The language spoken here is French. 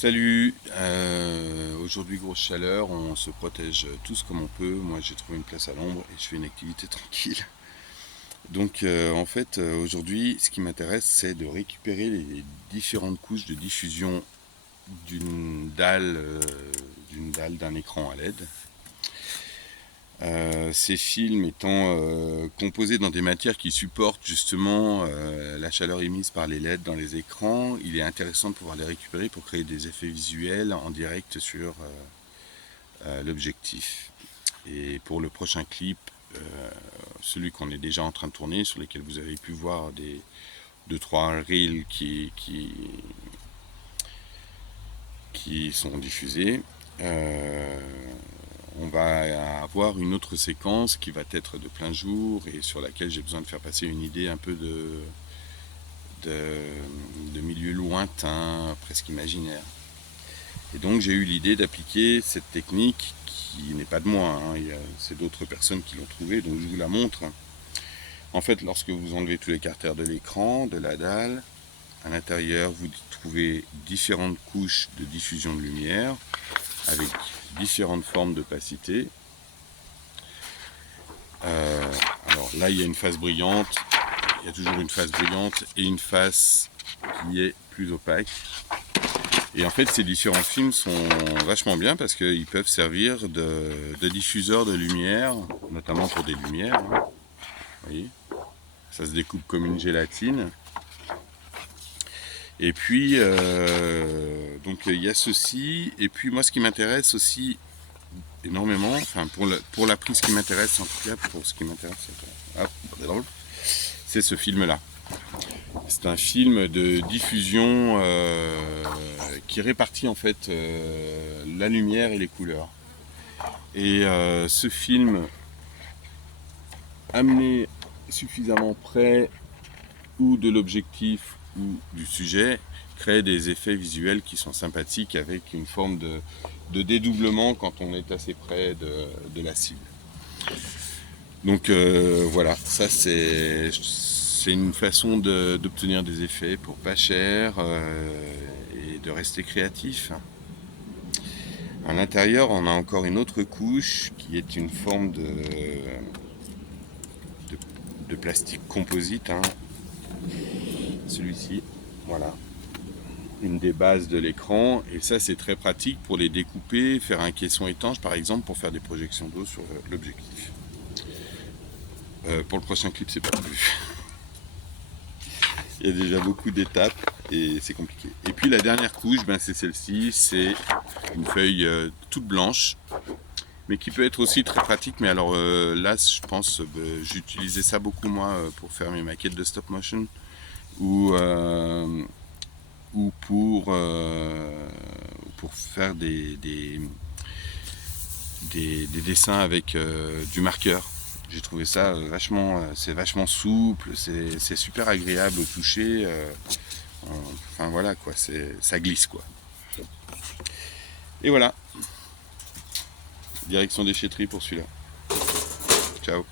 Salut, aujourd'hui grosse chaleur, on se protège tous comme on peut. Moi j'ai trouvé une place à l'ombre et je fais une activité tranquille. Donc en fait aujourd'hui ce qui m'intéresse c'est de récupérer les différentes couches de diffusion d'une dalle, d'un écran à LED. Ces films étant composés dans des matières qui supportent justement la chaleur émise par les LED dans les écrans, il est intéressant de pouvoir les récupérer pour créer des effets visuels en direct sur l'objectif. Et pour le prochain clip, celui qu'on est déjà en train de tourner, sur lequel vous avez pu voir des 2-3 reels qui sont diffusés, on va avoir une autre séquence qui va être de plein jour et sur laquelle j'ai besoin de faire passer une idée un peu de milieu lointain, presque imaginaire. Et donc j'ai eu l'idée d'appliquer cette technique qui n'est pas de moi, hein, c'est d'autres personnes qui l'ont trouvée, donc je vous la montre. En fait, lorsque vous enlevez tous les carters de l'écran, de la dalle, à l'intérieur vous trouvez différentes couches de diffusion de lumière avec différentes formes d'opacité. Alors là il y a une face brillante, il y a toujours une face brillante et une face qui est plus opaque. Et en fait ces différents films sont vachement bien parce qu'ils peuvent servir de diffuseurs de lumière, notamment pour des lumières. Hein. Vous voyez, ça se découpe comme une gélatine. Et puis donc il y a ceci, et puis moi ce qui m'intéresse aussi énormément, enfin pour la prise qui m'intéresse, en tout cas pour ce qui m'intéresse, c'est ce film là. C'est un film de diffusion qui répartit en fait la lumière et les couleurs. Et ce film amené suffisamment près ou de l'objectif ou du sujet crée des effets visuels qui sont sympathiques avec une forme de dédoublement quand on est assez près de la cible. Donc voilà, ça c'est une façon d'obtenir des effets pour pas cher et de rester créatif. À l'intérieur, on a encore une autre couche qui est une forme de plastique composite. Hein. Celui-ci, voilà, une des bases de l'écran, et ça c'est très pratique pour les découper, faire un caisson étanche par exemple pour faire des projections d'eau sur l'objectif. Pour le prochain clip c'est pas prévu. Il y a déjà beaucoup d'étapes et c'est compliqué. Et puis la dernière couche, ben, c'est celle-ci, c'est une feuille toute blanche, mais qui peut être aussi très pratique. Mais alors là, je pense, j'utilisais ça beaucoup moi pour faire mes maquettes de stop motion ou pour faire des dessins avec du marqueur. J'ai trouvé ça c'est vachement souple, c'est super agréable au toucher. Enfin voilà quoi, ça glisse quoi. Et voilà, direction déchetterie pour celui-là. Ciao.